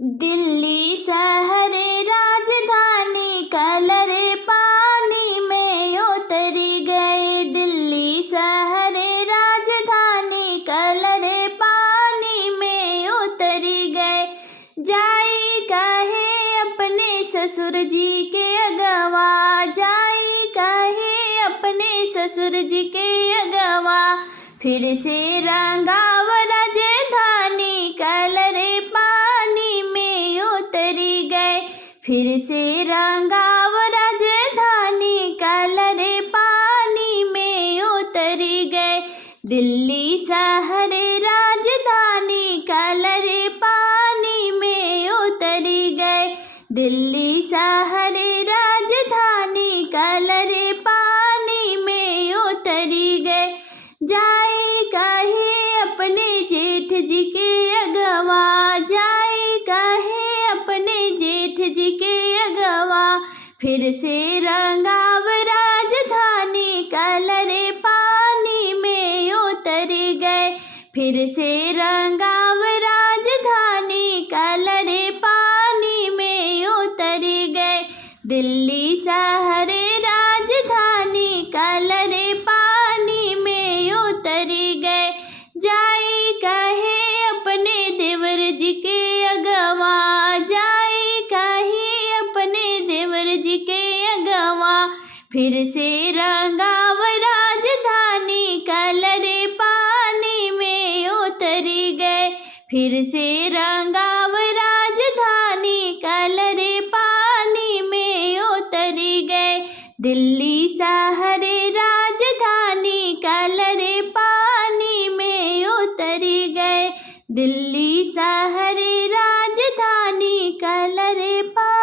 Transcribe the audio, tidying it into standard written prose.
दिल्ली शहर राजधानी कलर पानी में उतरी गए। दिल्ली शहर राजधानी कलर पानी में उतरी गए। जाई कहे अपने ससुर जी के अगवा, जाई कहे अपने ससुर जी के अगवा। फिर से रंगाव राजधानी कलर पानी में उतरी गए। फिर से रंगाव राजधानी कलर पानी में उतरी गए। दिल्ली शहर राजधानी कलर पानी में उतरी गए। दिल्ली शहर राजधानी कलर पानी में उतरी गए। जाए कहे अपने जेठ जी के अगवा, जाए कहे अपने जेठ जी के अगवा। फिर से रंगाव राजधानी कलर पानी में उतरी गए। फिर से रंगाव राजधानी कलर पानी में उतरी गए। दिल्ली शहर राजधानी कलर पानी में उतरी गए। जाई कहे अपने देवर जी के अगवा, जाई कहे अपने देवर जी के अगवा। फिर से रंगाव राजधानी कलर पानी में उतरी गए। फिर से रंगाव राजधानी कलर पानी में उतरी गए। दिल्ली शहर राजधानी कलर पानी में उतरी गए। दिल्ली शहर राजधानी कलर पानी